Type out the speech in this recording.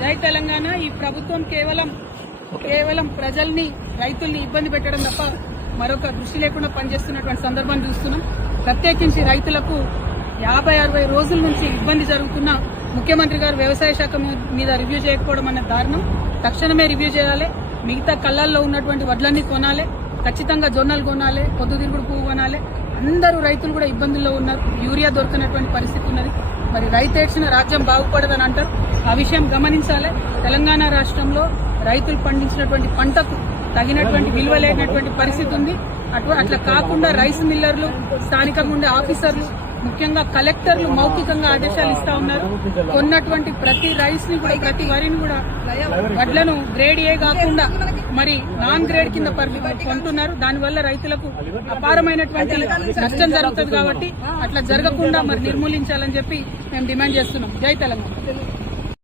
జై తెలంగాణ. ఈ ప్రభుత్వం కేవలం ప్రజల్ని రైతుల్ని ఇబ్బంది పెట్టడం తప్ప మరొక దృష్టి లేకుండా పనిచేస్తున్నటువంటి సందర్భాన్ని చూస్తున్నాం. ప్రత్యేకించి రైతులకు 50-60 రోజుల నుంచి ఇబ్బంది జరుగుతున్న ముఖ్యమంత్రి గారు వ్యవసాయ శాఖ మీద రివ్యూ చేయకపోవడం అన్న దారుణం. తక్షణమే రివ్యూ చేయాలి. మిగతా కళ్ళల్లో ఉన్నటువంటి వడ్లన్నీ కొనాలి, ఖచ్చితంగా జొన్నలు కొనాలి, పొద్దుతిరుగుడు పువ్వు కొనాలి. అందరూ రైతులు కూడా ఇబ్బందుల్లో ఉన్నారు. యూరియా దొరకనటువంటి పరిస్థితి ఉన్నది. మరి రైతు ఏడ్చిన రాజ్యం బాగుపడదని అంటారు. ఆ విషయం గమనించాలి. తెలంగాణ రాష్ట్రంలో రైతులు పండించినటువంటి పంటకు తగినటువంటి విలువ లేనటువంటి పరిస్థితి ఉంది. అట్లా కాకుండా రైస్ మిల్లర్లు, స్థానికంగా ఉండే ఆఫీసర్లు, ముఖ్యంగా కలెక్టర్లు మౌఖికంగా ఆదేశాలు ఇస్తా ఉన్నారు. కొన్నటువంటి ప్రతి రైస్ ని కూడా, ప్రతి వరిని కూడా వడ్లను గ్రేడ్ ఏ కాకుండా మరి నాన్ గ్రేడ్ కింద కొంటున్నారు. దానివల్ల రైతులకు అపారమైనటువంటి నష్టం జరుగుతుంది. కాబట్టి అట్లా జరగకుండా మరి నిర్మూలించాలని చెప్పి మేము డిమాండ్ చేస్తున్నాం. జై తెలంగాణ.